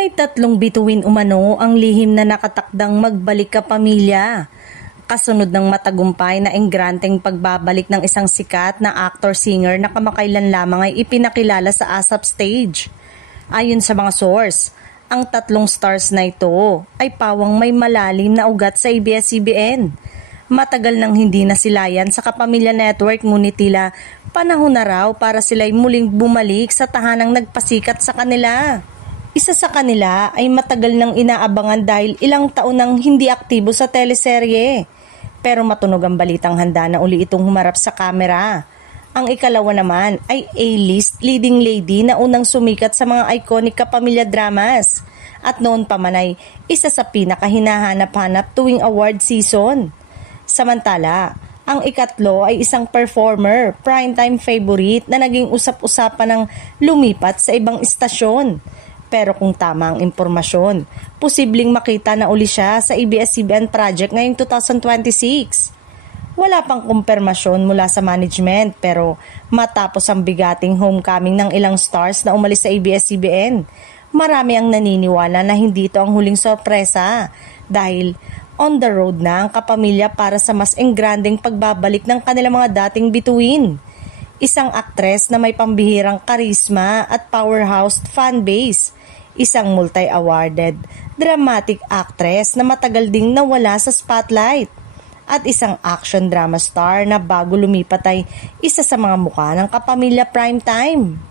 May tatlong bituin umano ang lihim na nakatakdang magbalik ka pamilya. Kasunod ng matagumpay na engranteng pagbabalik ng isang sikat na actor-singer na kamakailan lamang ay ipinakilala sa ASAP stage. Ayon sa mga source, ang tatlong stars na ito ay pawang may malalim na ugat sa ABS-CBN. Matagal nang hindi nasilayan sa Kapamilya Network ngunit tila panahon na raw para sila'y muling bumalik sa tahanang nagpasikat sa kanila. Isa sa kanila ay matagal nang inaabangan dahil ilang taon nang hindi aktibo sa teleserye. Pero matunog ang balitang handa na uli itong humarap sa kamera. Ang ikalawa naman ay A-list leading lady na unang sumikat sa mga iconic kapamilya dramas. At noon pa man ay isa sa pinakahinahanap-hanap tuwing award season. Samantala, ang ikatlo ay isang performer, primetime favorite na naging usap-usapan ng lumipat sa ibang istasyon. Pero kung tama ang impormasyon, posibleng makita na uli siya sa ABS-CBN project ngayong 2026. Wala pang kumpirmasyon mula sa management pero matapos ang bigating homecoming ng ilang stars na umalis sa ABS-CBN, marami ang naniniwala na hindi ito ang huling sorpresa dahil on the road na ang kapamilya para sa mas engrandeng pagbabalik ng kanilang mga dating bituin. Isang aktres na may pambihirang karisma at powerhouse fanbase. Isang multi-awarded dramatic actress na matagal ding nawala sa spotlight. At isang action drama star na bago lumipat ay isa sa mga mukha ng Kapamilya Primetime.